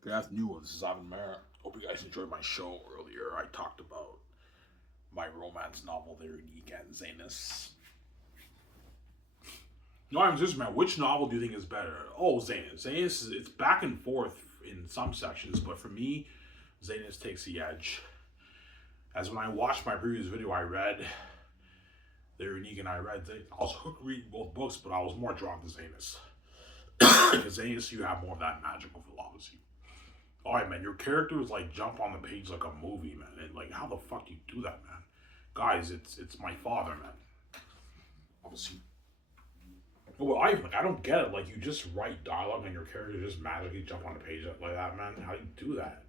Good afternoon. This is Ivan Mara. Hope you guys enjoyed my show earlier. I talked about my romance novel, The Unique and Xanus. No, I'm just man. Which novel do you think is better? Oh, Xanus. Xanus is it's back and forth in some sections, but for me, Xanus takes the edge. As when I watched my previous video, I read The Unique and I read. I was hooked reading both books, but I was more drawn to Xanus because Xanus you have more of that magical philosophy. All right, man. Your characters like jump on the page like a movie, man. And like, how the fuck do you do that, man? Guys, it's my father, man. Obviously, well, I don't get it. Like, you just write dialogue and your character just magically jump on the page like that, man. How do you do that?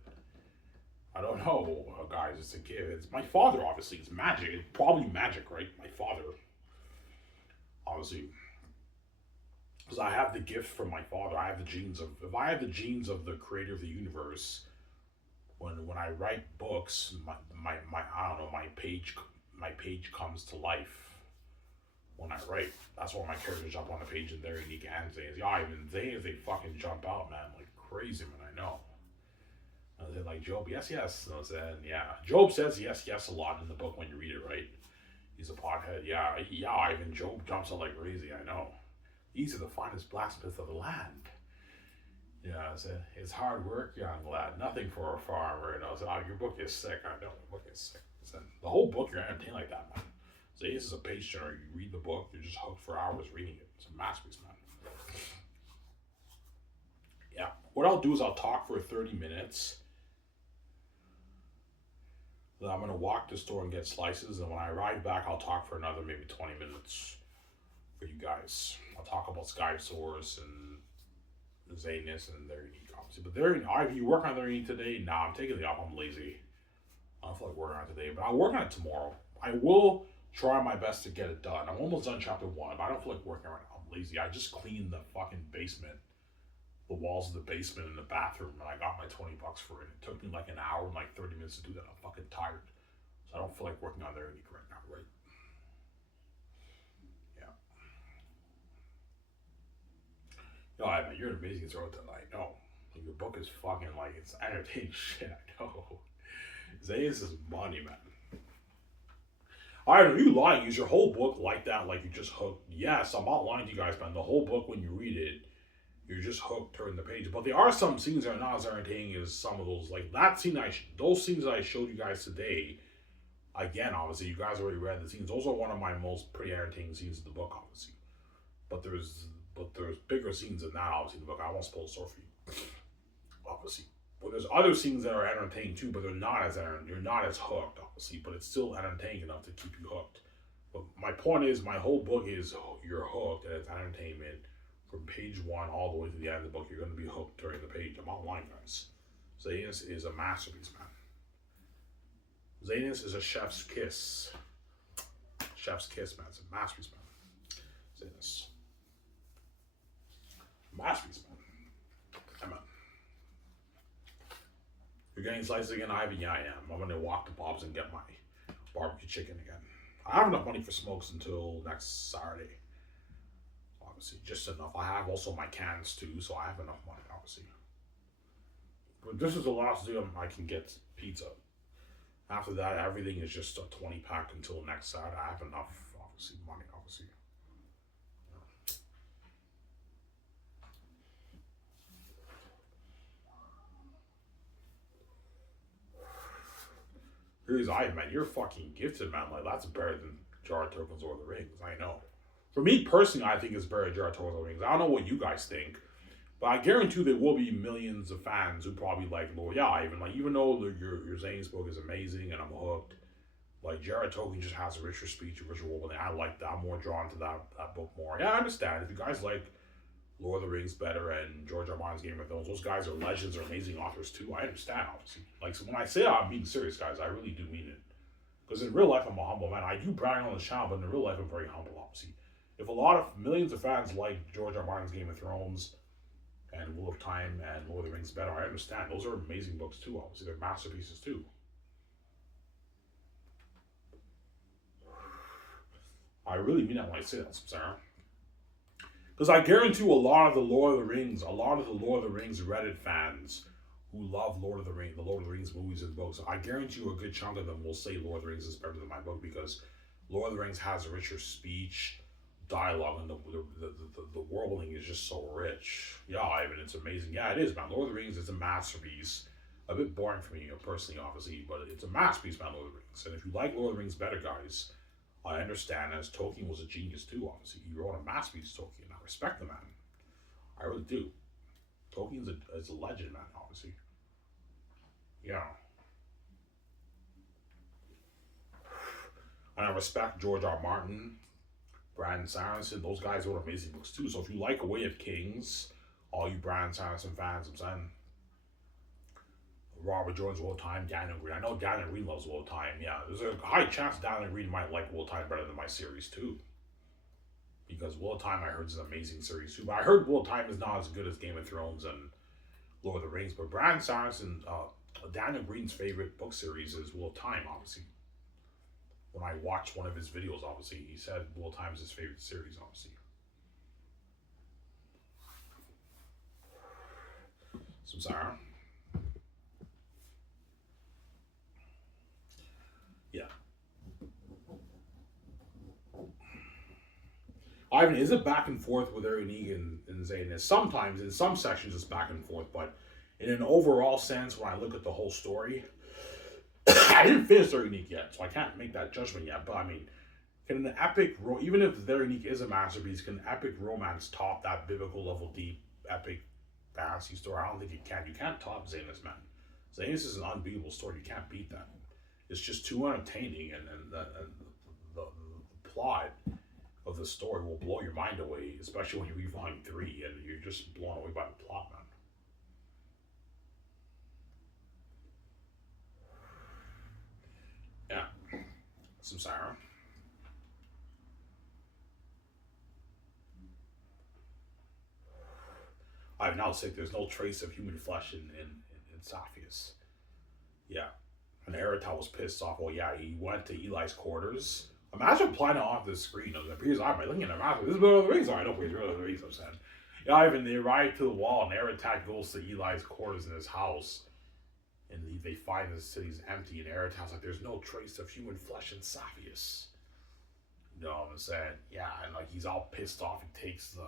I don't know, guys. It's a gift. It's my father, obviously. It's magic. It's probably magic, right? My father, obviously, because I have the gift from my father. I have the genes of. If I have the genes of the creator of the universe, when I write books, my I don't know my page comes to life when I write. That's why my characters jump on the page and they're unique and Zayas. Yeah, even Zayas they fucking jump out, man, like crazy, man. I know. And they're like Job, yes, yes. And I said, yeah. Job says yes, yes a lot in the book when you read it, right? He's a pothead. Yeah, yeah. Even Job jumps out like crazy. I know. These are the finest blacksmiths of the land. Yeah, I said, it's hard work, young lad. Nothing for a farmer. And I said, oh, your book is sick. I know, your book is sick. I said, the whole book, you're entertained like that, man. So this is a page turner. You read the book, you're just hooked for hours reading it. It's a masterpiece, man. Yeah. What I'll do is I'll talk for 30 minutes. Then I'm going to walk to the store and get slices. And when I ride back, I'll talk for another maybe 20 minutes for you guys. I'll talk about Sky Source and Zanus and their unique, obviously. But they're you work on their unique today? Nah, I'm taking the off. I'm lazy. I don't feel like working on it today, but I'll work on it tomorrow. I will try my best to get it done. I'm almost done chapter one, but I don't feel like working right now. I'm lazy. I just cleaned the fucking basement, the walls of the basement and the bathroom, and I got my $20 for it. It took me like an hour and like 30 minutes to do that. I'm fucking tired. So I don't feel like working on their unique right now, right? Yeah. Yo, I mean, you're an amazing storyteller. I know. Your book is fucking like, it's entertaining shit. I know. Zayas is money, man. I don't know, you lying. Is your whole book like that? Like you just hooked? Yes, I'm not lying to you guys, man. The whole book, when you read it, you're just hooked turning the page. But there are some scenes that are not as entertaining as some of those. Like that scene, those scenes that I showed you guys today. Again, obviously, you guys already read the scenes. Those are one of my most pretty entertaining scenes of the book, obviously. But there's bigger scenes than that, obviously, in the book. I won't spoil the story for you, obviously. But there's other scenes that are entertaining too, but they're not as you're not as hooked, obviously. But it's still entertaining enough to keep you hooked. But my point is, my whole book is you're hooked and it's entertainment from page one all the way to the end of the book. You're going to be hooked during the page. I'm not lying, guys. Zanus is a masterpiece, man. Zanus is a chef's kiss. Chef's kiss, man. It's a masterpiece, man. Zanus, masterpiece, man. Come on. You're getting slices again, Ivy? Yeah, I am. I'm gonna walk to Bob's and get my barbecue chicken again. I have enough money for smokes until next Saturday. Obviously, just enough. I have also my cans too, so I have enough money, obviously. But this is the last day I can get pizza. After that, everything is just a 20 pack until next Saturday. I have enough, obviously, money, obviously. Here's I, man. You're fucking gifted, man. Like, that's better than Jar of Tokens or the Rings. I know. For me personally, I think it's better than Jar of Tokens or the Rings. I don't know what you guys think. But I guarantee there will be millions of fans who probably like Lord. Yeah, even though your Zane's book is amazing and I'm hooked, like Jared Tolkien just has a richer speech, a richer world, and I like that. I'm more drawn to that book more. Yeah, I understand if you guys like Lord of the Rings better and George R. R. Martin's Game of Thrones, those guys are legends, are amazing authors too. I understand, obviously. Like so when I say I'm being serious, guys, I really do mean it. Because in real life, I'm a humble man. I do brag on the channel, but in real life, I'm very humble, obviously. If a lot of millions of fans like George R. R. Martin's Game of Thrones and Wheel of Time and Lord of the Rings better, I understand. Those are amazing books too, obviously. They're masterpieces too. I really mean that when I say that, Sarah. Because I guarantee you a lot of the Lord of the Rings Reddit fans who love the Lord of the Rings movies and books, I guarantee you a good chunk of them will say Lord of the Rings is better than my book because Lord of the Rings has a richer speech, dialogue, and the worlding is just so rich. Yeah, Ivan, it's amazing. Yeah, it is, man. Lord of the Rings is a masterpiece. A bit boring for me, personally, obviously, but it's a masterpiece, man, Lord of the Rings. And if you like Lord of the Rings better, guys, I understand, as Tolkien was a genius too, obviously. He wrote a masterpiece, Tolkien. I respect the man. I really do. Tolkien's is a legend, man, obviously. Yeah. And I respect George R. R. Martin, Brandon Sanderson. Those guys wrote amazing books too. So if you like A Way of Kings, all you Brandon Sanderson fans, I'm saying, Robert Jones Will Time, Daniel Green. I know Daniel Green loves Will Time. Yeah, there's a high chance Daniel Green might like Will Time better than my series too. Because Will Time, I heard, is an amazing series too. But I heard Will Time is not as good as Game of Thrones and Lord of the Rings. But Brandon Sanderson, Daniel Green's favorite book series is Will Time, obviously. When I watched one of his videos, obviously, he said Will Time is his favorite series, obviously. Samsara. Yeah. Ivan, is it back and forth with Aaron Egan and Xanus? Sometimes, in some sections, it's back and forth, but in an overall sense, when I look at the whole story, I didn't finish Their Unique yet, so I can't make that judgment yet. But I mean, can an epic, even if Their Unique is a masterpiece, can epic romance top that biblical level deep epic fantasy story? I don't think it can. You can't top Xanus, man. Xanus is an unbeatable story. You can't beat that. It's just too entertaining, and the plot of the story will blow your mind away, especially when you read volume 3 and you're just blown away by the plot, man. Yeah. Samsara. I've now said there's no trace of human flesh in Saphius. Yeah. And Eretal was pissed off. Well, yeah, he went to Eli's quarters. Imagine playing it off the screen of the previous eye. Looking at him, this is Lord of the Rings. I don't play Lord of the Rings, I'm saying. Yeah, Ivan, they arrive to the wall, and Eretal goes to Eli's quarters in his house. And they find the city's empty, and Eretal's like, there's no trace of human flesh in Saphius. You know what I'm saying? Yeah, and like he's all pissed off. He takes the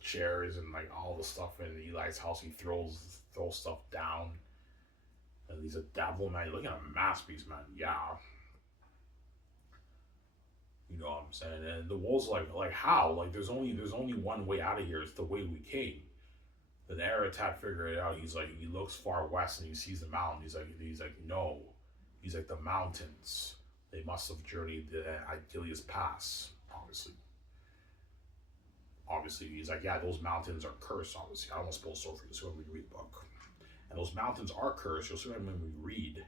chairs and like all the stuff in Eli's house. He throws stuff down. And he's a devil, man. Look at a masterpiece, man. Yeah. You know what I'm saying? And the wolves like how? Like there's only one way out of here. It's the way we came. Then Aratat figured it out. He's like, he looks far west and he sees the mountain. He's like, no. He's like, the mountains. They must have journeyed the Icilius Pass, obviously. Obviously, he's like, yeah, those mountains are cursed, obviously. I don't want to spoil story for you, so when we read the book. And those mountains are cursed. You'll see when we read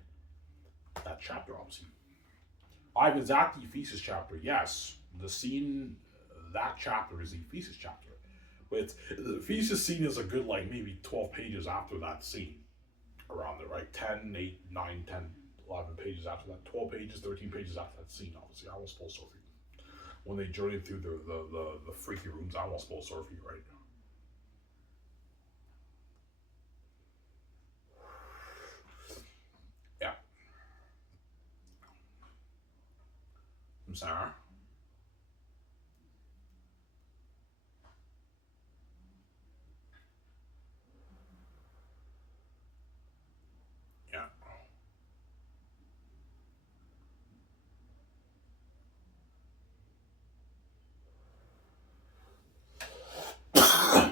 that chapter, obviously. Ivan's at the Ephesus chapter. Yes, the scene, that chapter is the Ephesus chapter. But the Ephesus scene is a good, like, maybe 12 pages after that scene. Around there, right? 10, 8, 9, 10, 11 pages after that. 12 pages, 13 pages after that scene, obviously. I won't spoil story for you. When they journey through the freaky rooms, I won't spoil story for you, right? Yeah. I'm sorry. Yeah.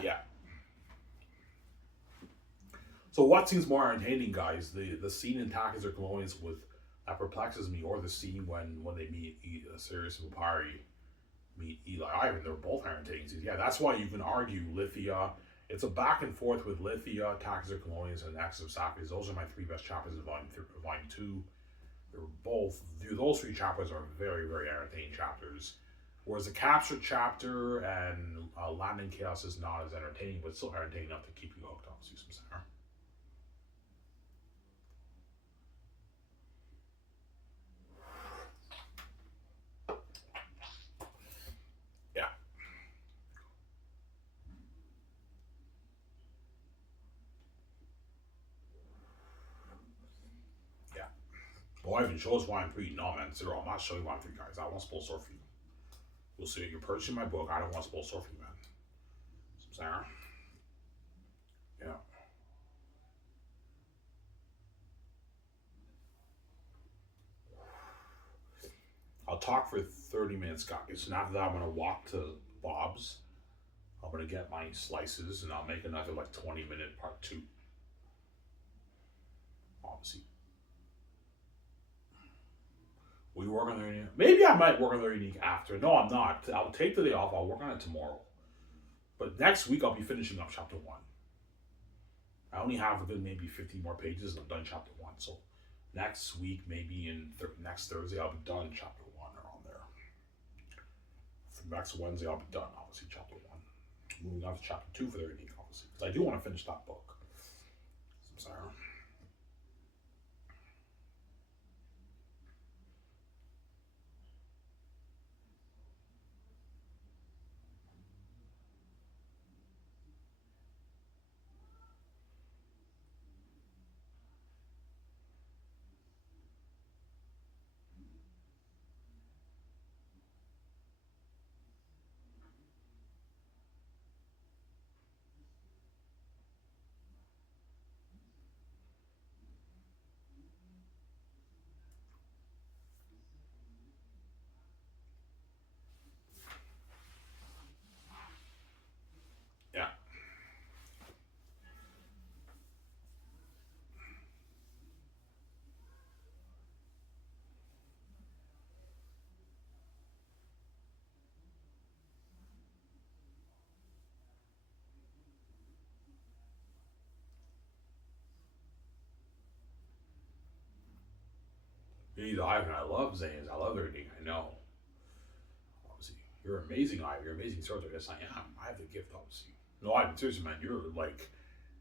Yeah. So what seems more entertaining, guys? The scene in Takis or Colonius with that perplexes me, or the scene when they meet Sirius and Papyri meet Eli Ivan. They're both entertaining scenes. Yeah, that's why you can argue Lithia. It's a back and forth with Lithia, Takis or Colonius, and X of Sapphis. Those are my three best chapters in volume 2. They're both, those three chapters are very, very entertaining chapters. Whereas the Capture chapter and Landing Chaos is not as entertaining, but still entertaining enough to keep you hooked, obviously, some center. Yeah. Oh, Ivan, show us why I'm free. No, man, zero. I'm not showing why I'm free, guys. I won't spoil story for you. You'll see it. You're purchasing my book. I don't want to spoil story for you, man. Sarah? Yeah. I'll talk for 30 minutes, guys. And after that, I'm going to walk to Bob's. I'm going to get my slices, and I'll make another, like, 20-minute part 2. Obviously. Will you work on the unique? Maybe I might work on the unique after. No, I'm not. I'll take the day off. I'll work on it tomorrow. But next week, I'll be finishing up chapter 1. I only have maybe 15 more pages, and I'm done chapter 1. So next week, maybe next Thursday, I'll be done chapter 1 around there. For next Wednesday, I'll be done, obviously, chapter 1. Moving on to chapter 2 for the unique, obviously. Because I do want to finish that book. I'm sorry. Yeah. He's Ivan. I love Xanus. I love everything. I know. Obviously, you're amazing, Ivan. You're amazing storyteller. Yes, I am. I have the gift, obviously. No, Ivan, seriously, man.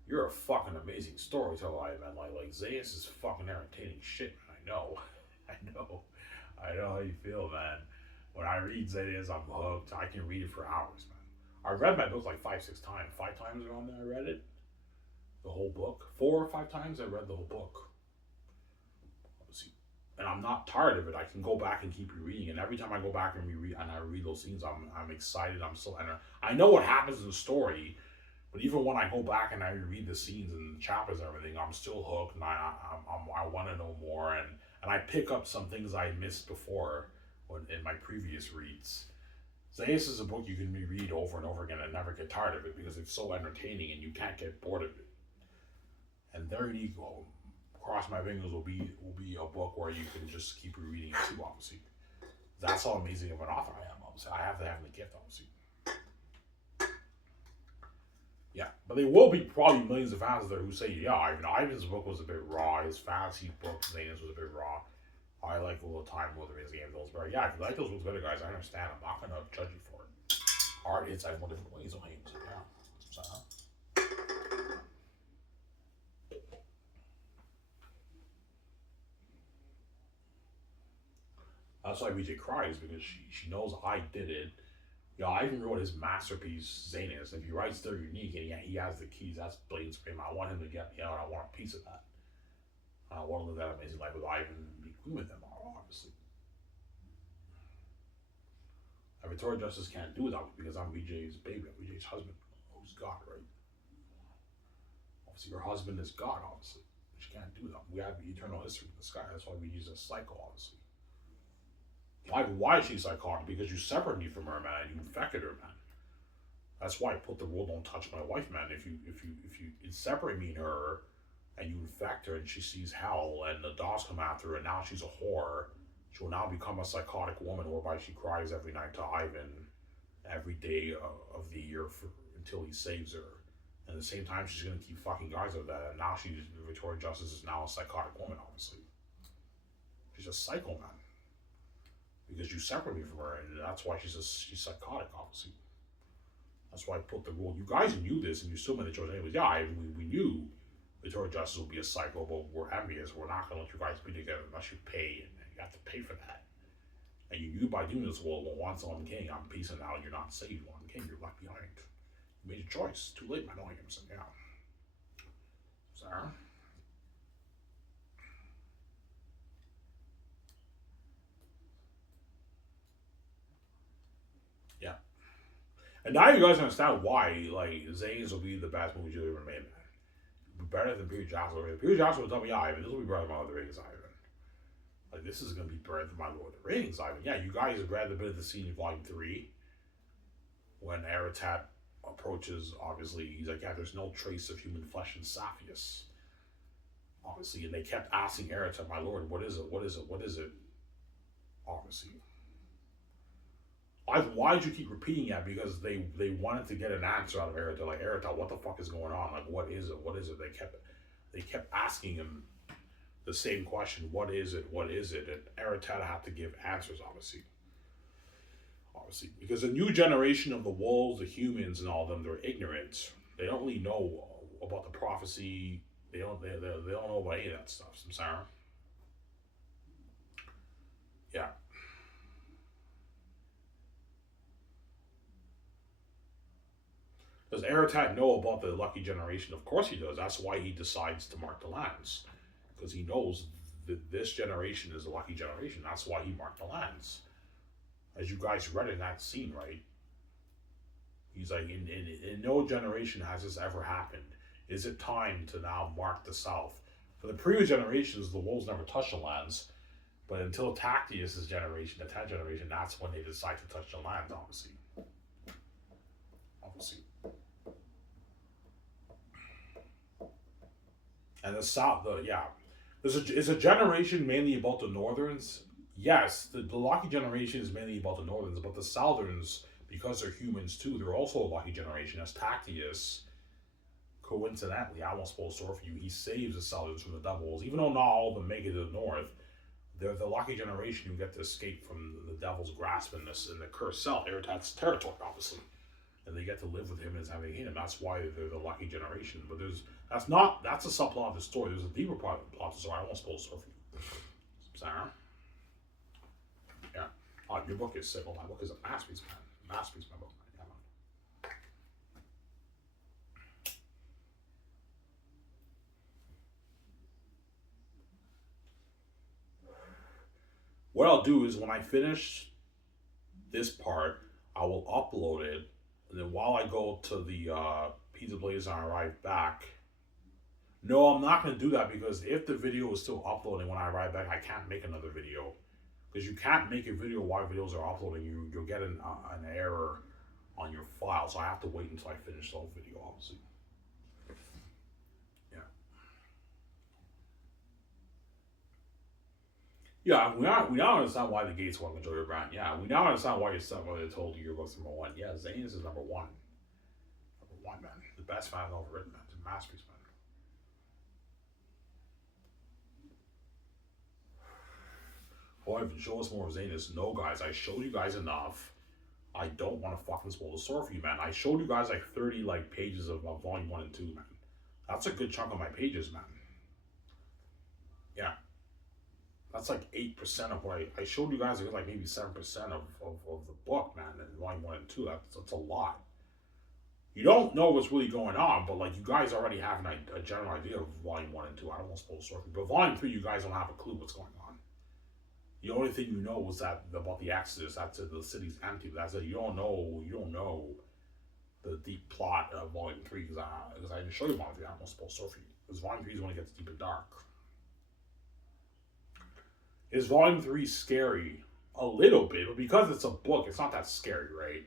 You're a fucking amazing storyteller, Ivan. Like Xanus is fucking entertaining shit, man. I know. I know. I know how you feel, man. When I read Xanus, I'm hooked. I can read it for hours, man. I read my book like 5, 6 times. 5 times around there, I read it. The whole book. 4 or 5 times, I read the whole book. Obviously, and I'm not tired of it. I can go back and keep rereading, and every time I go back and reread and I read those scenes, I'm excited. I'm so, and I know what happens in the story, but even when I go back and I read the scenes and the chapters and everything, I'm still hooked, and I want to know more, and I pick up some things I missed before in my previous reads. Xanus is a book you can reread over and over again and never get tired of it because it's so entertaining and you can't get bored of it. And there you go. Cross My Fingers will be a book where you can just keep rereading it too, obviously. That's how amazing of an author I am, obviously. I have to have the gift, obviously. Yeah, but there will be probably millions of fans there who say, yeah, Ivan's book was a bit raw. His fantasy book, Xanus, was a bit raw. I like a little time with his game those, but yeah, if you like those books better, guys, I understand. I'm not gonna judge you for it. Art hits I one different ways on him, so yeah. So, that's why BJ cries because she knows I did it. You know, I even wrote his masterpiece, Xanus. If he writes they're unique and he has the keys, that's blatant scream. I want him to get me out. I want a piece of that. I want to live that amazing life with Ivan and be queen with them, obviously. Victoria Justice can't do that because I'm VJ's baby, I'm VJ's husband, who's God, right? Obviously, your husband is God, obviously. But you can't do that. We have eternal history in the sky. That's why we use a cycle, obviously. Why is she psychotic? Because you separated me from her, man. You infected her, man. That's why I put the rule: don't touch my wife, man. If you separate me and her, and you infect her, and she sees hell, and the dogs come after her, and now she's a whore. She will now become a psychotic woman, whereby she cries every night to Ivan, every day of the year until he saves her. And at the same time, she's gonna keep fucking guys with that. And now Victoria Justice is now a psychotic woman, obviously. She's a psycho, man. Because you separate me from her, and that's why she's psychotic, obviously. That's why I put the rule. You guys knew this, and you still made the choice anyways. Yeah, we knew Victoria Justice would be a psycho, but we're envious. We're not gonna let you guys be together unless you pay, and you have to pay for that. And you knew by doing this, well, once I'm king, I'm peacing out. You're not saved. Well, I'm king. You're left behind. You made a choice. Too late, man. I am saying, yeah. Sarah. And now you guys understand why, like, Zane's will be the best movie you ever made, man. Better than Peter Jackson. Peter Jackson would tell me, yeah, Ivan, this will be better than my other Rings, Ivan. Like, this is going to be better than my Lord of the Rings, Ivan. Yeah, you guys read a bit of the scene in Volume 3 when Aratat approaches, obviously, he's like, yeah, there's no trace of human flesh in Saphius. Obviously, and they kept asking Aratat, my lord, what is it? What is it? What is it? Obviously. Why did you keep repeating that? Because they wanted to get an answer out of Aratat. Like, Aratat, what the fuck is going on? Like, what is it? What is it? They kept asking him the same question, what is it? What is it? And Aratat had to give answers, obviously. Obviously. Because the new generation of the wolves, the humans and all of them, they're ignorant. They don't really know about the prophecy. They don't know about any of that stuff. I'm sorry. Yeah. Does Aratat know about the lucky generation? Of course he does. That's why he decides to mark the lands. Because he knows that this generation is a lucky generation. That's why he marked the lands. As you guys read in that scene, right? He's like, in no generation has this ever happened. Is it time to now mark the South? For the previous generations, the wolves never touched the lands. But until Tactius' generation, the 10th generation, that's when they decide to touch the lands, obviously. Obviously. And the South, is a generation mainly about the Northerns? Yes, the lucky generation is mainly about the Northerns, but the Southerns, because they're humans too, they're also a lucky generation. As Tactius, coincidentally, I won't spoil the story for you, he saves the Southerns from the devils. Even though not all of them make it to the North, they're the lucky generation who get to escape from the devil's grasp in the cursed South, Aratat's territory, obviously. And they get to live with him as having him. That's why they're the lucky generation. But that's a subplot of the story. There's a deeper plot of the story. I won't spoil the story for you. Sarah? Yeah. Oh, your book is sick. Oh, my book is a masterpiece, man. Masterpiece, my book. Yeah, man. What I'll do is when I finish this part, I will upload it. And then while I go to the Pizza Blaze and I arrive back, no, I'm not going to do that because if the video is still uploading when I arrive back, I can't make another video. Because you can't make a video while videos are uploading. You'll get an error on your file. So I have to wait until I finish the whole video, obviously. Yeah. Yeah, we now understand why the Gates want to enjoy your brand. Yeah, we now understand why your stepmother told you your book's #1. Yeah, Xanus is #1. #1, man. The best fan I've ever written, man. It's a masterpiece, man. Oh, I've show us more of Xanus. No, guys, I showed you guys enough. I don't want to fucking spoil the story for you, man. I showed you guys like 30 pages of volume 1 and 2, man. That's a good chunk of my pages, man. Yeah. That's like 8% of what I showed you guys. Like maybe 7% of the book, man. And volume 1 and 2. That's a lot. You don't know what's really going on, but like you guys already have a general idea of volume 1 and 2. I don't want to spoil the story, but volume 3, you guys don't have a clue what's going on. The only thing you know was that about the Exodus. That's it. The city's empty. That's it. You don't know the deep plot of volume 3 because I didn't show you volume 3. I don't want to spoil the story for you because volume 3 is when it gets deep and dark. Is volume 3 scary? A little bit, but because it's a book, it's not that scary, right?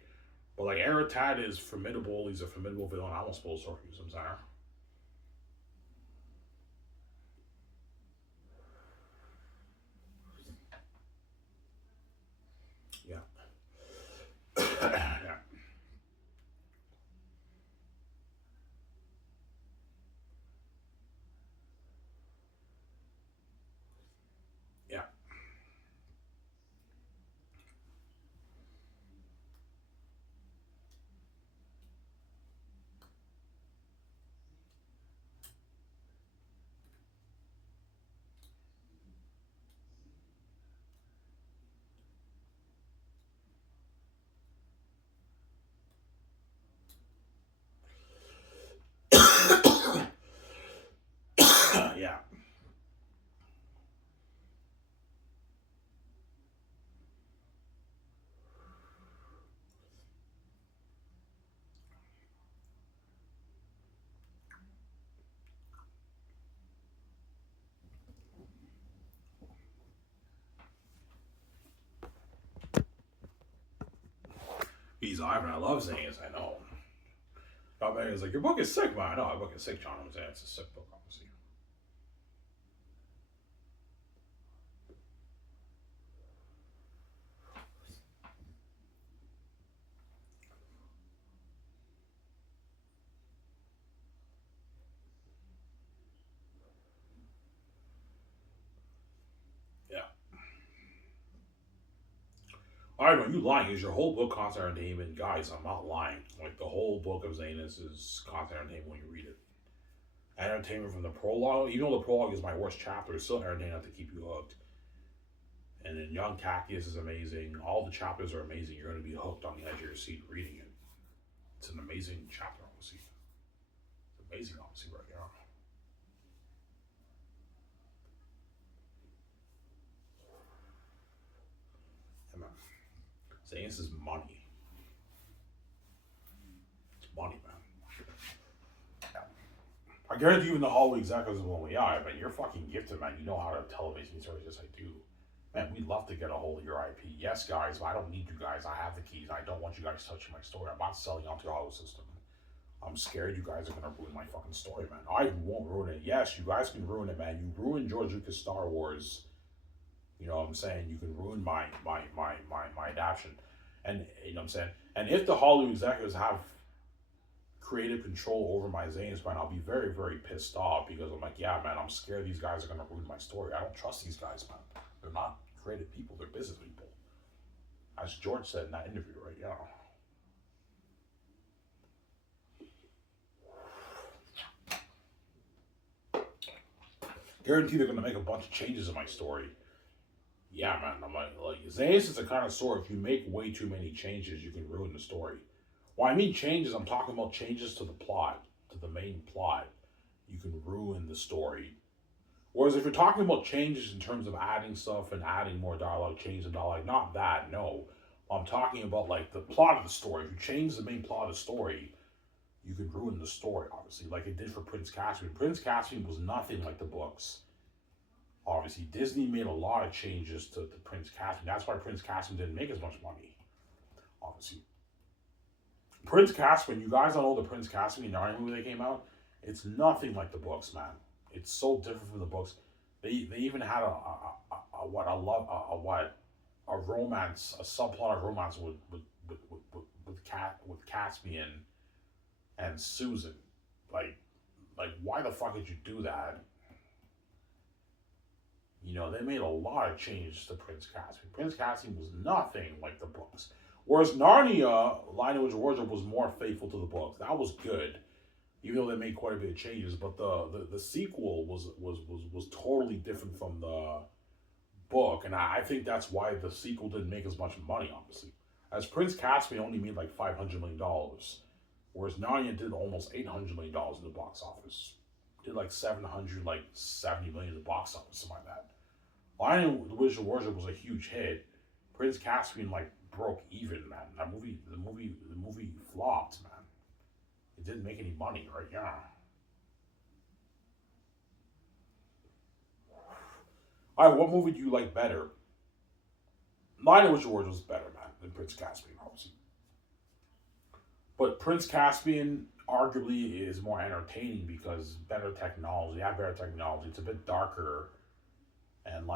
But like Aratat is formidable. He's a formidable villain. I won't spoil the story for you. So I'm sorry. Yeah. Yeah. Yeah. Please, Ivan, I love Xanus, I know. Not many is like, your book is sick, man. I know, my book is sick, John. I'm saying it's a sick book, obviously. Yeah. I know, you lying. Is your whole book content entertainment? Guys, I'm not lying. Like, the whole book of Xanus is content entertainment when you read it. Entertainment from the prologue. Even though the prologue is my worst chapter, it's still entertaining enough to keep you hooked. And then Young Cactus is amazing. All the chapters are amazing. You're going to be hooked on the edge of your seat reading it. It's an amazing chapter, obviously. It's amazing, obviously, right now. Yeah, man. Xanus is money. It's money, man. I guarantee you in the hallway executives will, yeah, I mean, you're fucking gifted, man. You know how to tell amazing stories, yes, I do. Man, we'd love to get a hold of your IP. Yes, guys, but I don't need you guys. I have the keys. I don't want you guys touching my story. I'm not selling onto your auto system. I'm scared you guys are going to ruin my fucking story, man. I won't ruin it. Yes, you guys can ruin it, man. You ruined George Lucas' Star Wars. You know what I'm saying? You can ruin my adaptation. And, you know what I'm saying? And if the Hollywood executives have creative control over my Xanus, man, I'll be very, very pissed off because I'm like, yeah, man, I'm scared these guys are going to ruin my story. I don't trust these guys, man. They're not creative people. They're business people. As George said in that interview, right? Yeah. Guarantee they're going to make a bunch of changes in my story. Yeah, man. I'm like Xanus is the kind of story, if you make way too many changes, you can ruin the story. When I mean changes, I'm talking about changes to the plot, to the main plot. You can ruin the story. Whereas if you're talking about changes in terms of adding stuff and adding more dialogue, change the dialogue, not that, no. I'm talking about like the plot of the story. If you change the main plot of the story, you could ruin the story, obviously, like it did for Prince Caspian. Prince Caspian was nothing like the books. Obviously, Disney made a lot of changes to Prince Caspian. That's why Prince Caspian didn't make as much money, obviously. Prince Caspian, you guys don't know the Prince Caspian Narnia movie that came out? It's nothing like the books, man. It's so different from the books. They even had a romance, a subplot of romance with Caspian and Susan. Like why the fuck did you do that? You know, they made a lot of changes to Prince Caspian. Prince Caspian was nothing like the books. Whereas Narnia, Lion, Wardrobe was more faithful to the books. That was good, even though they made quite a bit of changes. But the sequel was totally different from the book, and I think that's why the sequel didn't make as much money, obviously. As Prince Caspian only made like $500 million, whereas Narnia did almost $800 million in the box office. Did like 70 million in the box office, something like that. Lion and the Wizard of Wardrobe was a huge hit. Prince Caspian broke even, man. The movie flopped, man. It didn't make any money, right? Yeah. Alright, what movie do you like better? Lion and Wizard of Wardrobe was better, man, than Prince Caspian, obviously. But Prince Caspian arguably is more entertaining because better technology. They have better technology. It's a bit darker, and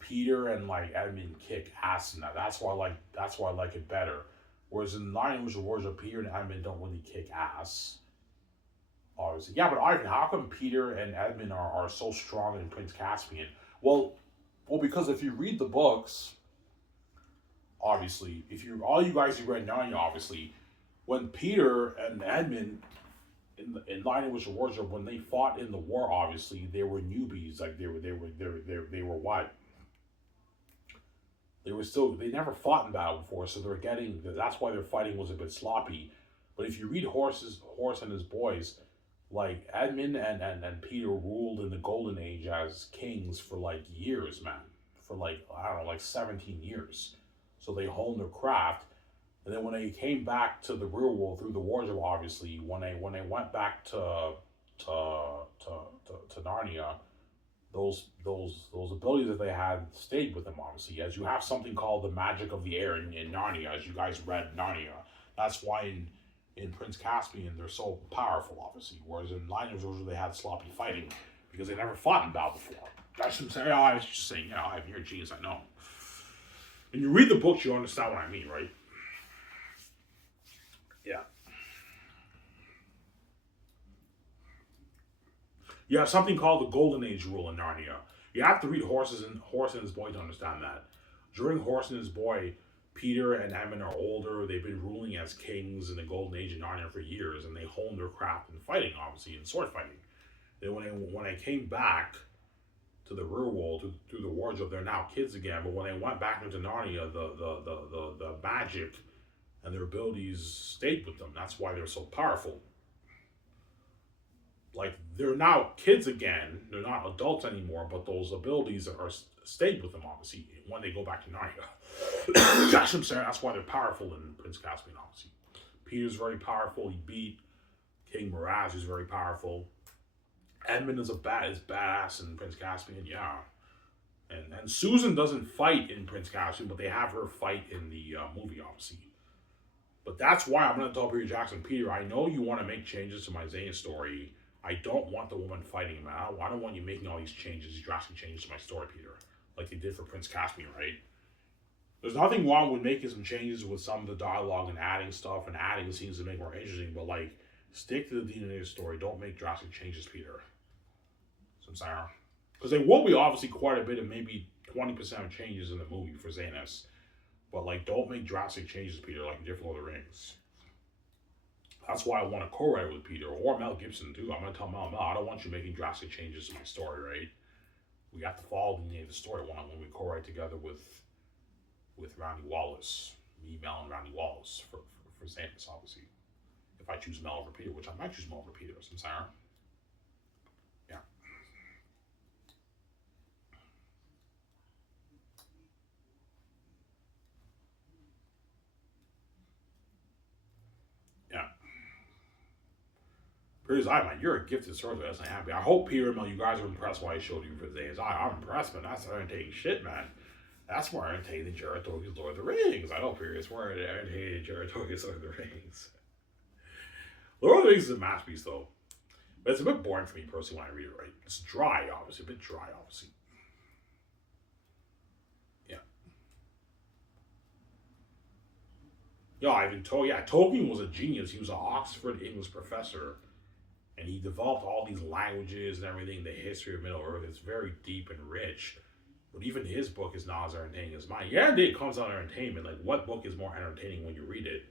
Peter and Edmund kick ass in that. That's why I like it better. Whereas in Lion Witch of Wardrobe, Peter and Edmund don't really kick ass. Obviously, yeah, but Ivan, how come Peter and Edmund are so strong in Prince Caspian? Well, because if you read the books, obviously, all you guys who read Narnia, obviously, when Peter and Edmund in Lion Witch of Wardrobe, when they fought in the war, obviously they were newbies. Like they were what? They never fought in battle before, so that's why their fighting was a bit sloppy. But if you read Horse and His Boys, like Edmund and Peter ruled in the Golden Age as kings for years, man. For I don't know, 17 years. So they honed their craft. And then when they came back to the real world through the wardrobe, obviously, when they went back to Narnia, those abilities that they had stayed with them, obviously. As you have something called the magic of the air in Narnia, as you guys read Narnia, That's why in Prince Caspian they're so powerful, obviously. Whereas in Line of Georgia they had sloppy fighting because they never fought in battle before. That's what I'm saying. I was just saying, you're a genius, I know. When you read the books, you understand what I mean, right? Yeah. You have something called the Golden Age rule in Narnia. You have to read Horse and His Boy to understand that. During Horse and His Boy, Peter and Edmund are older. They've been ruling as kings in the Golden Age in Narnia for years, and they honed their craft in fighting, obviously, in sword fighting. Then when I came back to the real world, through the wardrobe, they're now kids again. But when I went back into Narnia, the magic and their abilities stayed with them. That's why they're so powerful. Like, they're now kids again. They're not adults anymore, but those abilities are stayed with them, obviously, when they go back to Narnia. That's what I'm saying. That's why they're powerful in Prince Caspian, obviously. Peter's very powerful. He beat King Miraz, who's very powerful. Edmund is badass in Prince Caspian, yeah. And Susan doesn't fight in Prince Caspian, but they have her fight in the movie, obviously. But that's why I'm going to tell Peter Jackson, Peter, I know you want to make changes to my Xanus story. I don't want the woman fighting him. I don't want you making all these changes, these drastic changes to my story, Peter. Like they did for Prince Caspian, right? There's nothing wrong with making some changes with some of the dialogue and adding stuff and adding scenes to make it more interesting, but like, stick to the DNA story. Don't make drastic changes, Peter. So I'm sorry. Because there will be obviously quite a bit of maybe 20% of changes in the movie for Xanus. But like, don't make drastic changes, Peter, like in Different Lord of the Rings. That's why I want to co-write with Peter, or Mel Gibson too. I'm going to tell Mel, I don't want you making drastic changes to my story, right? We have to follow the name of the story when we co-write together with Randy Wallace. Me, Mel, and Randy Wallace for Xanus, obviously. If I choose Mel over Peter, which I might choose Mel over Peter, since I yeah. Yeah. Peter's man, you're a gifted sorcerer. That's not happy. I hope Peter and Mel, you guys are impressed why I showed you for Xanus. I'm impressed, man. That's entertaining shit, man. That's more entertaining than Jared Tolkien's Lord of the Rings. I know, Peter, it's more entertaining than Jared Tolkien's Lord of the Rings. Lord of the Rings is a masterpiece, though. But it's a bit boring for me personally when I read it, right? It's dry, obviously. A bit dry, obviously. Yeah. Tolkien was a genius. He was an Oxford English professor. And he developed all these languages and everything. The history of Middle-earth is very deep and rich. But even his book is not as entertaining as mine. Yeah, it comes out of entertainment. Like, what book is more entertaining when you read it?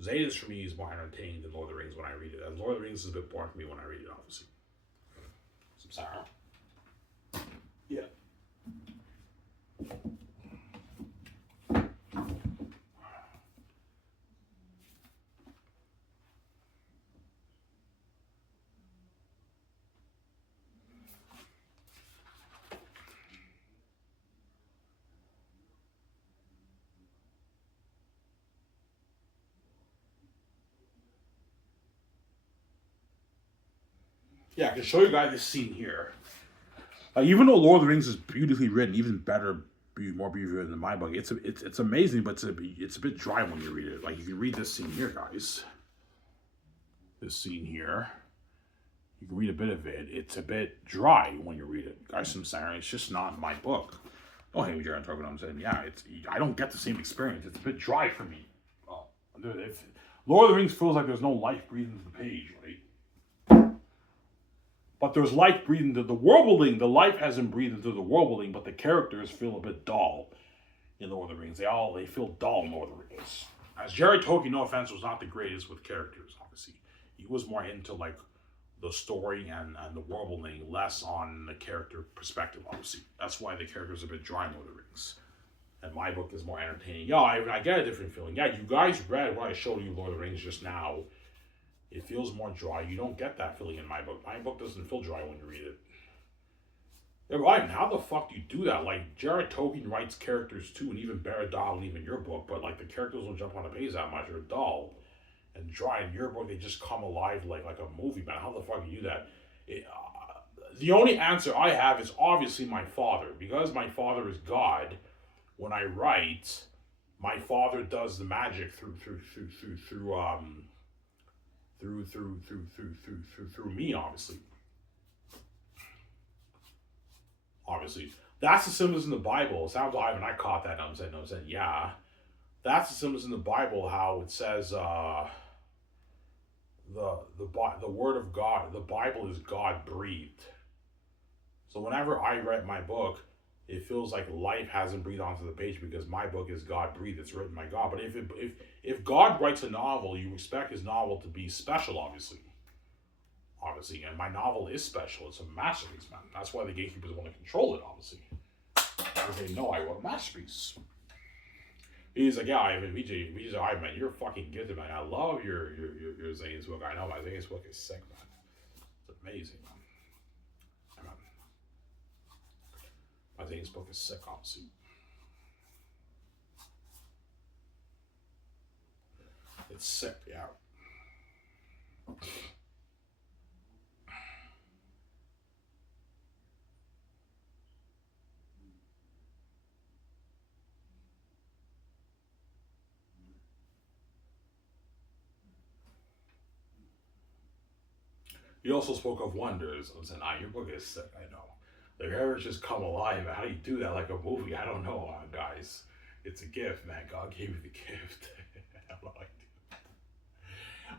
Xanus, for me, is more entertaining than Lord of the Rings when I read it. And Lord of the Rings is a bit boring for me when I read it, obviously. So I'm sorry. Yeah. Yeah, I can show you guys this scene here. Even though Lord of the Rings is beautifully written, even better, more beautifully written than my book, it's amazing, but it's a bit dry when you read it. Like, if you read this scene here, guys, this scene here, you can read a bit of it. It's a bit dry when you read it, guys. I'm sorry, it's just not my book. Oh, hey, Jared, talking about what I'm saying. Yeah, I don't get the same experience. It's a bit dry for me. Lord of the Rings feels like there's no life breathing into the page, right? But there's life breathing into the world building. The life hasn't breathed into the world building, but the characters feel a bit dull in Lord of the Rings. They feel dull in Lord of the Rings. As Jared Tolkien, no offense, was not the greatest with characters, obviously. He was more into like the story and the world building, less on the character perspective, obviously. That's why the characters are a bit dry in Lord of the Rings. And my book is more entertaining. Yeah, I get a different feeling. Yeah, you guys read what I showed you Lord of the Rings just now. It feels more dry. You don't get that feeling in my book. My book doesn't feel dry when you read it. Yeah, Ryan, how the fuck do you do that? Like, Jared Tolkien writes characters too, and even Barad even your book, but like the characters don't jump on the page that much. They're dull and dry. In your book, they just come alive like a movie, man. How the fuck do you do that? The only answer I have is obviously my father. Because my father is God, when I write, My father does the magic through me, obviously. Obviously. That's the symbols in the Bible. It sounds like and I caught that. And I'm saying, yeah. That's the symbols in the Bible, how it says the word of God, the Bible is God breathed. So whenever I write my book, it feels like life hasn't breathed onto the page because my book is God breathed. It's written by God. But if God writes a novel, you expect his novel to be special, obviously. Obviously, and my novel is special. It's a masterpiece, man. That's why the gatekeepers want to control it, obviously. Because they know I wrote a masterpiece. He's like, yeah, Ivan, VJ, Ivan, man, you're fucking gifted, man. I love your Xanus book. I know my Xanus book is sick, man. It's amazing, man. Man. My Xanus book is sick, obviously. It's sick, yeah. You also spoke of wonders. I said, your book is sick, I know. The characters just come alive. How do you do that like a movie? I don't know, guys. It's a gift, man. God gave you the gift. I don't know how I do.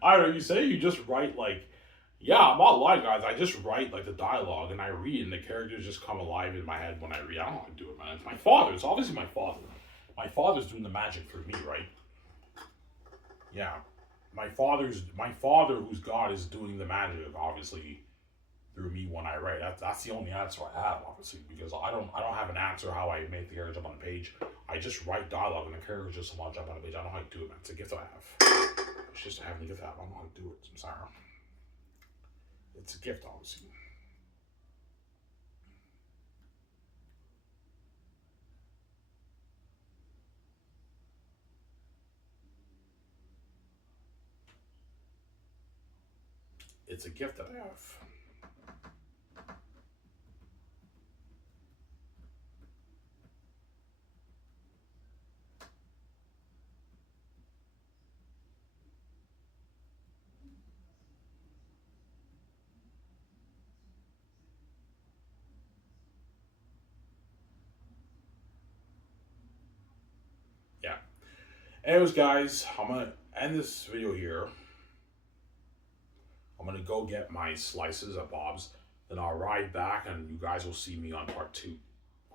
I don't know, you say you just write like, yeah, I'm not lying, guys. I just write like the dialogue and I read and the characters just come alive in my head when I read. I don't know how to do it, man. It's my father. It's obviously my father. My father's doing the magic for me, right? Yeah. My father, who's God, is doing the magic, obviously, through me when I write. That's the only answer I have, obviously, because I don't have an answer how I make the character jump on the page. I just write dialogue and the characters just want to jump on the page. I don't know how to do it, man. It's a gift I have. It's just having a gift I have. I don't know how to do it. I'm sorry. It's a gift, obviously. It's a gift that I have. Yeah. Anyways, guys, I'm gonna end this video here. I'm gonna go get my slices at Bob's. Then I'll ride back, and you guys will see me on part 2.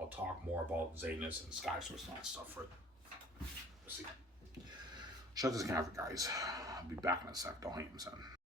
I'll talk more about Xanus and Sky Source and all that stuff for it. See. Shut this camera, guys. I'll be back in a sec. Don't hang him, son.